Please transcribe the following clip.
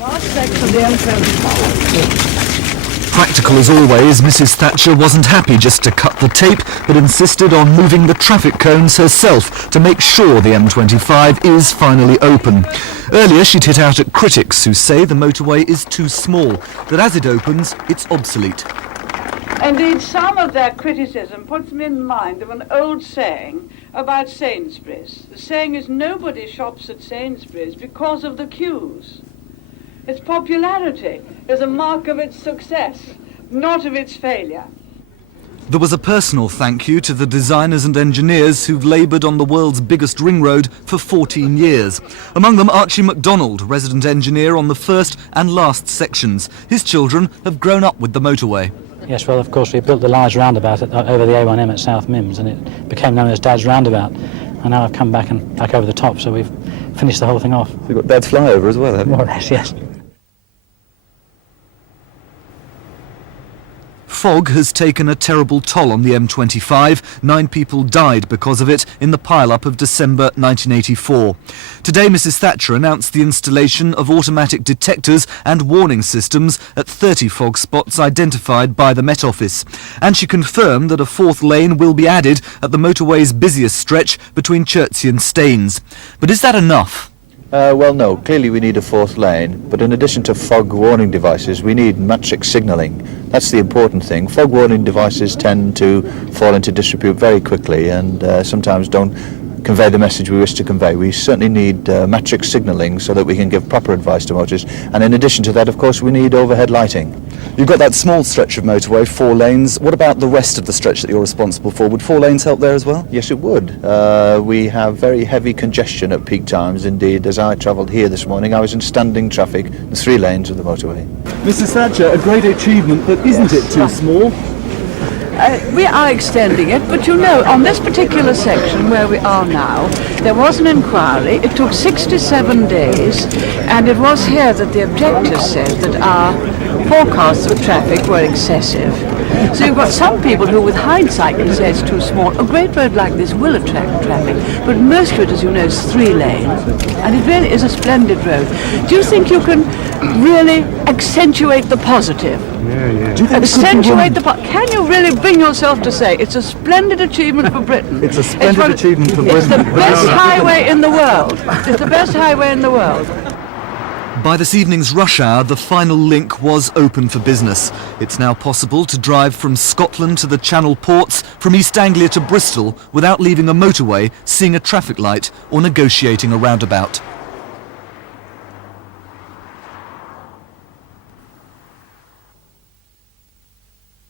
Last section of the M25. Practical as always, Mrs Thatcher wasn't happy just to cut the tape, but insisted on moving the traffic cones herself to make sure the M25 is finally open. Earlier she'd hit out at critics who say the motorway is too small, that as it opens, it's obsolete. Indeed, some of their criticism puts me in mind of an old saying about Sainsbury's. The saying is nobody shops at Sainsbury's because of the queues. Its popularity is a mark of its success, not of its failure. There was a personal thank you to the designers and engineers who've laboured on the world's biggest ring road for 14 years. Among them Archie MacDonald, resident engineer on the first and last sections. His children have grown up with the motorway. Yes, well, of course, we built the large roundabout over the A1M at South Mimms, and it became known as Dad's Roundabout. And now I've come back over the top, so we've finished the whole thing off. You've got Dad's flyover as well, haven't you? More or less, yes. Fog has taken a terrible toll on the M25. 9 people died because of it in the pile-up of December 1984. Today, Mrs Thatcher announced the installation of automatic detectors and warning systems at 30 fog spots identified by the Met Office. And she confirmed that a 4th lane will be added at the motorway's busiest stretch between Chertsey and Staines. But is that enough? Well, no. Clearly we need a 4th lane, but in addition to fog warning devices, we need matrix signalling. That's the important thing. Fog warning devices tend to fall into disrepute very quickly and sometimes don't convey the message we wish to convey. We certainly need matrix signalling so that we can give proper advice to motorists. And in addition to that, of course, we need overhead lighting. You've got that small stretch of motorway, 4 lanes. What about the rest of the stretch that you're responsible for? Would 4 lanes help there as well? Yes, it would. We have very heavy congestion at peak times. Indeed, as I travelled here this morning, I was in standing traffic in 3 lanes of the motorway. Mrs Thatcher, a great achievement, but isn't it too small? We are extending it, but you know, on this particular section where we are now, there was an inquiry. It took 67 days, and it was here that the objectors said that our forecasts of traffic were excessive. So you've got some people who, with hindsight, can say it's too small. A great road like this will attract traffic, but most of it, as you know, is 3 lanes, and it really is a splendid road. Do you think you can really accentuate the positive? Accentuate the Can you really bring yourself to say it's a splendid achievement for Britain? It's a splendid achievement for Britain. It's the best highway in the world. It's the best highway in the world. By this evening's rush hour, the final link was open for business. It's now possible to drive from Scotland to the Channel ports, from East Anglia to Bristol, without leaving a motorway, seeing a traffic light or negotiating a roundabout.